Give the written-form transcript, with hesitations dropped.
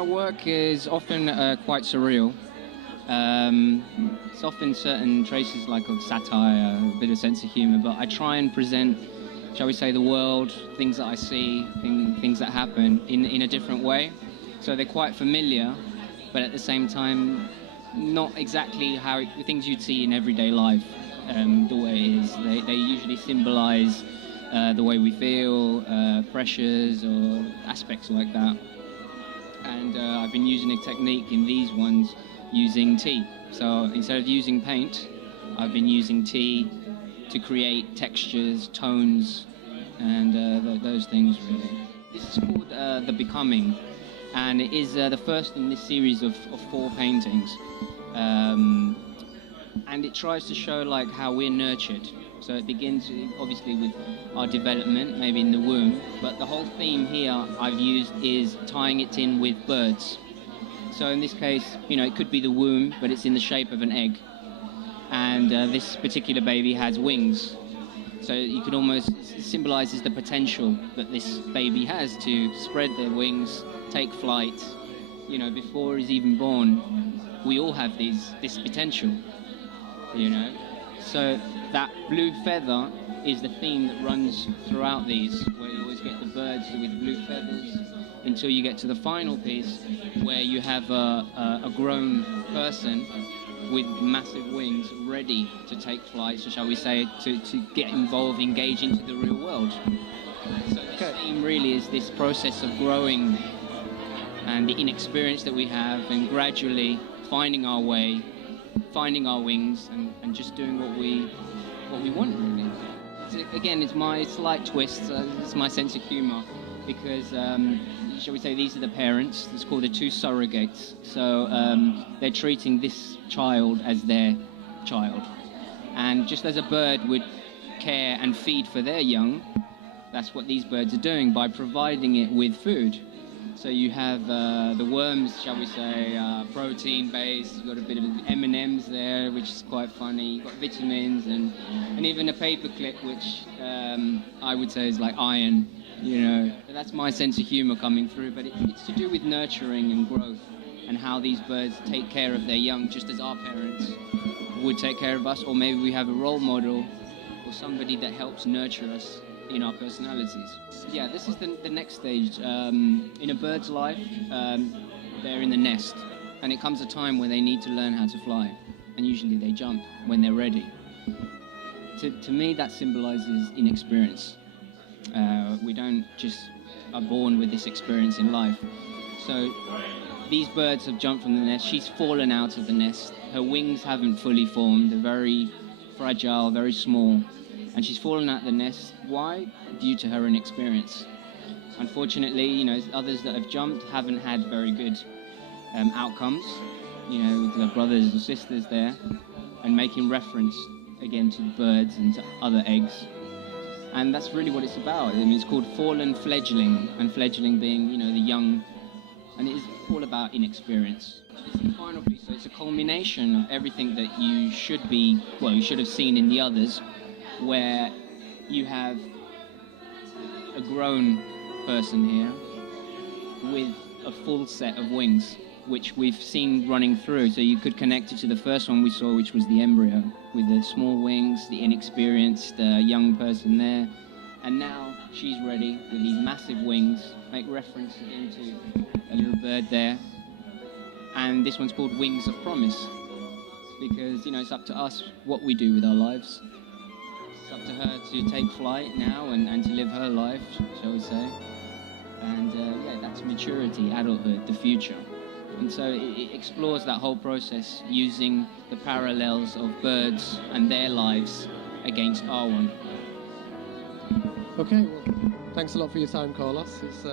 my work is often quite surreal. It's often certain traces like of satire, a bit of sense of humour, but I try and present, shall we say, the world, things that I see, things that happen in a different way. So they're quite familiar, but at the same time, not exactly how things you'd see in everyday life, the way it is. They usually symbolise the way we feel, pressures or aspects like that. And I've been using a technique in these ones using tea. So instead of using paint, I've been using tea to create textures, tones, and those things really. This is called The Becoming, and it is the first in this series of 4 paintings. And it tries to show like how we're nurtured. So it begins obviously with our development, maybe in the womb, but the whole theme here I've used is tying it in with birds. So in this case, it could be the womb, but it's in the shape of an egg. And this particular baby has wings. So you could almost, it symbolizes the potential that this baby has to spread their wings, take flight. Before he's even born, we all have this potential, So that blue feather is the theme that runs throughout these, where you always get the birds with blue feathers, until you get to the final piece where you have a grown person with massive wings ready to take flight, so shall we say, to get involved, engage into the real world. So this theme really is this process of growing and the inexperience that we have, and gradually finding our way, finding our wings, and just doing what we want really. So again, it's my slight twist, it's my sense of humour, because shall we say, these are the parents. It's called the 2 surrogates. So they're treating this child as their child. And just as a bird would care and feed for their young, that's what these birds are doing by providing it with food. So you have the worms, shall we say, protein-based. You've got a bit of M&Ms there, which is quite funny. You've got vitamins and even a paperclip, which I would say is like iron. That's my sense of humour coming through, but it's to do with nurturing and growth and how these birds take care of their young, just as our parents would take care of us, or maybe we have a role model or somebody that helps nurture us in our personalities. Yeah, this is the next stage. In a bird's life, they're in the nest, and it comes a time where they need to learn how to fly, and usually they jump when they're ready. To me, that symbolises inexperience. We don't just are born with this experience in life. So these birds have jumped from the nest. She's fallen out of the nest. Her wings haven't fully formed. They're very fragile, very small. And she's fallen out of the nest. Why? Due to her inexperience. Unfortunately, others that have jumped haven't had very good outcomes, with their brothers or sisters there, and making reference again to birds and to other eggs. And that's really what it's about. It's called fallen fledgling, and fledgling being, the young, and it is all about inexperience. This is the final piece, so it's a culmination of everything that you should have seen in the others, where you have a grown person here with a full set of wings, which we've seen running through. So you could connect it to the first one we saw, which was the embryo, with the small wings, the inexperienced young person there. And now she's ready with these massive wings, make reference again to a little bird there. And this one's called Wings of Promise, because, it's up to us what we do with our lives. It's up to her to take flight now and to live her life, shall we say. And that's maturity, adulthood, the future. And so it explores that whole process using the parallels of birds and their lives against our one. Okay, well, thanks a lot for your time, Carlos. It's